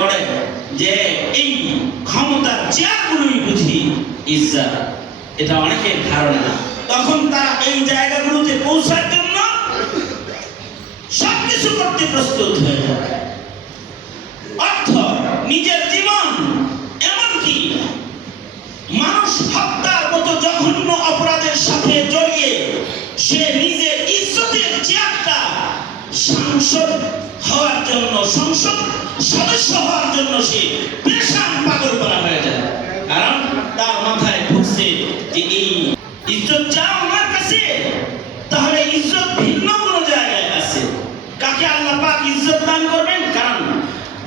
করে যে এই ক্ষমতার চেয়ারগুলোই বুঝি ইজ্জত, এটা অনেকের ধারণা। তখন তারা এই জায়গাগুলোতে পৌঁছার জন্য সবকিছু করতে প্রস্তুত হয়ে যায়। অর্থ, নিজের জীবন, এমনকি মানুষ হত্যার মতো জঘন্য অপরাধের সাথে জড়িয়ে সে নিজের ইজ্জতের চেয়ারটা সংসদ হওয়ার জন্য, সংসদ সদস্য হওয়ার জন্য সে পেশান পাগল করা হয়ে যায়। কারণ তার মাথায় ঢুকছে যে এই ইজ্জত চাও আমার কাছে, তাহলে ইজ্জত ভিন্ন কোনো জায়গায় আছে। কাকে আল্লাহ পাক ইজ্জত দান করবেন? কারণ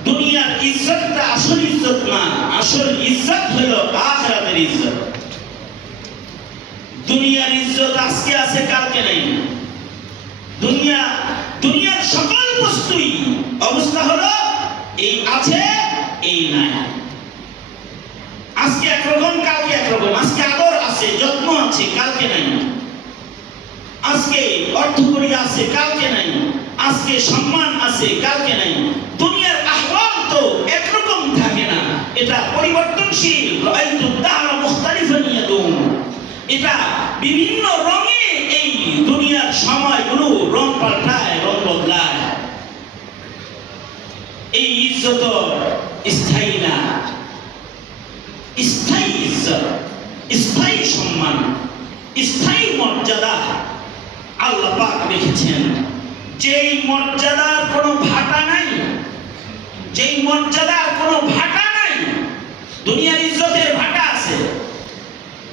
দুনিয়ার ইজ্জতটা আসল ইজ্জত না, আসল ইজ্জত হলো আখিরাতের ইজ্জত। দুনিয়ার ইজ্জত আজকে আছে, কালকে নেই। দুনিয়ার সকল বস্তুই অবস্থা হলো এই আছে, এই নাই। আজকে একরকম, কালকে একরকম। আজকে আদর আছে, যত্ন আছে, কালকে নাই। আজকে অর্থকড়ি আছে, কালকে নাই। আজকে সম্মান আছে, কালকে নাই। দুনিয়ার আহওয়াল তো একরকম থাকে না, এটা পরিবর্তনশীল। রাআইতু দাহরা মুখতালিফান ইয়াদুম, এটা বিভিন্ন রঙে এই দুনিয়ার সময়গুলো রং পাল্টায়, রং বদলায়। এই ইজ্জত স্থায়ী না, স্থায়ী ইজ্জত, স্থায়ী সম্মান, স্থায়ী মর্যাদা আল্লাহ পাক রেখেছেন। যেই মর্যাদার কোনো ভাটা নাই, যেই মর্যাদার কোনো ভাটা নাই। দুনিয়ার ইজ্জতের ভাটা আছে।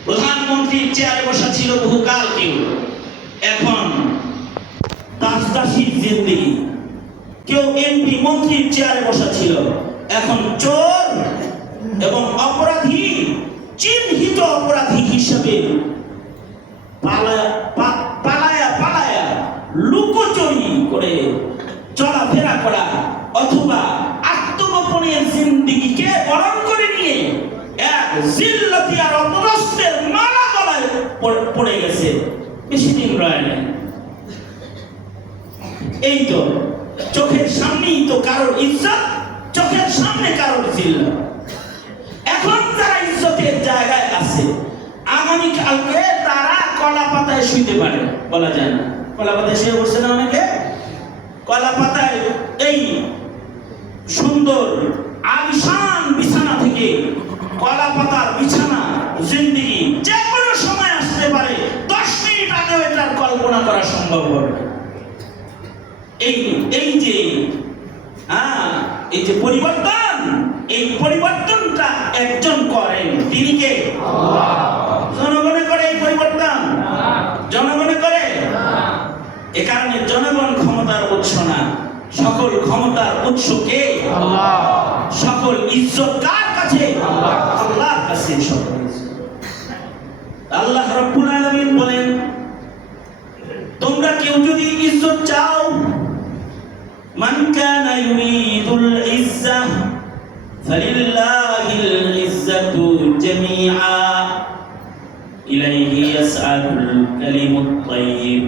প্রধানমন্ত্রীর চেয়ারে বসা ছিল বহুকাল কেউ, এখন দাসদাসীর জিন্দেগি। কেউ এমপি মন্ত্রীর চেয়ারে বসা ছিল, এখন চোর এবং অপরাধী, চিহ্নিত অপরাধী হিসেবে পালায়া লুকোচুরি করে চলাফেরা করা, অথবা আত্মগোপনের জিন্দেগিকে বরণ করে নিয়ে এক জিল্লতি আর অপরাস্তের মালা গলায় পড়ে গেছে, বেশি দিন রয় নাই। এই তো চোখের সামনেই তো কারোর ইজ্জত, চোখের সামনে কারোর জিল্লত। এখন তারা ইজ্জতের জায়গায় আছে, আগামীকালকে তারা কলা পাতায় শুইতে পারে, বলা যায় না। কলা পাতায় শুয়ে বসছে না অনেকে? কলা পাতায় এই সুন্দর আলিশান বিছানা থেকে কলা পাতার বিছানা জিন্দেগি যে কোনো সময় আসতে পারে। 10 মিনিট আগে এটার কল্পনা করা সম্ভব হবে। এই যে পরিবর্তন, এই পরিবর্তনটা একজন করেন, তিনি কে? আল্লাহ। জনগণে করে এই পরিবর্তন? জনগণে করে। এ কারণে জনগণ ক্ষমতার উৎস না, সকল ক্ষমতার উৎস কে? আল্লাহ। সকল ইজ্জত কার কাছে? আল্লাহ, আল্লাহর কাছে সকল ইজ্জত। আল্লাহ রাব্বুল আলামিন বলেন, তোমরা কেউ যদি ইজ্জত চাও, মান কানা ইউরিদুল ইজ্জাহ ফালিল্লাহিল ইজ্জাতু জামিআ ইলাইহি ইয়াসআদুল কালিমুত তাইয়্যিব